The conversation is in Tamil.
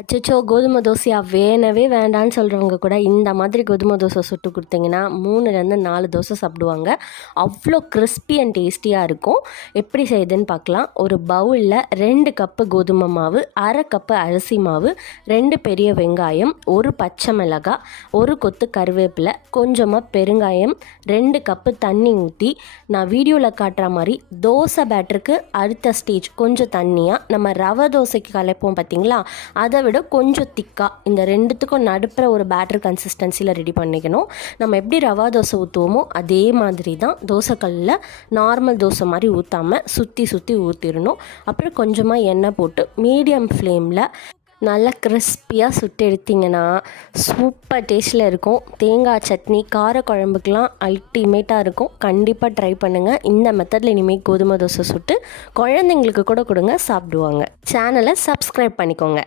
அச்சச்சோ! கோதுமை தோசையா? வேணவே வேண்டான்னு சொல்கிறவங்க கூட இந்த மாதிரி கோதுமை தோசை சுட்டு கொடுத்தீங்கன்னா 3லேருந்து 4 தோசை சாப்பிடுவாங்க. அவ்வளோ கிறிஸ்பி அண்ட் டேஸ்டியாக இருக்கும். எப்படி செய்யுதுன்னு பார்க்கலாம். ஒரு பவுலில் 2 கப்பு கோதுமை மாவு, 1/2 கப்பு அரிசி மாவு, 2 பெரிய வெங்காயம், 1 பச்சை மிளகாய், 1 கொத்து கருவேப்பிலை, கொஞ்சமாக பெருங்காயம், 2 கப்பு தண்ணி ஊற்றி நான் வீடியோவில் காட்டுற மாதிரி தோசை பேட்டருக்கு அடுத்த ஸ்டேஜ் கொஞ்சம் தண்ணியாக நம்ம ரவை தோசைக்கு கலைப்போம் பார்த்தீங்களா, அதை விட கொஞ்சம் திக்காக இந்த ரெண்டுத்துக்கும் நடுப்புற ஒரு பேட்டர் கன்சிஸ்டன்சியில் ரெடி பண்ணிக்கணும். நம்ம எப்படி ரவா தோசை ஊற்றுவோமோ அதே மாதிரி தான் தோசைக்கல்லில் நார்மல் தோசை மாதிரி ஊற்றாமல் சுற்றி ஊற்றிடணும். அப்புறம் கொஞ்சமாக எண்ணெய் போட்டு மீடியம் ஃப்ளேமில் நல்லா கிறிஸ்பியாக சுட்டு எடுத்திங்கன்னா சூப்பர் டேஸ்ட்டில் இருக்கும். தேங்காய் சட்னி, கார குழம்புக்கெலாம் அல்டிமேட்டாக இருக்கும். கண்டிப்பாக ட்ரை பண்ணுங்கள். இந்த மெத்தடில் இனிமேல் கோதுமை தோசை சுட்டு குழந்தைங்களுக்கு கூட கொடுங்க, சாப்பிடுவாங்க. சேனலை சப்ஸ்கிரைப் பண்ணிக்கோங்க.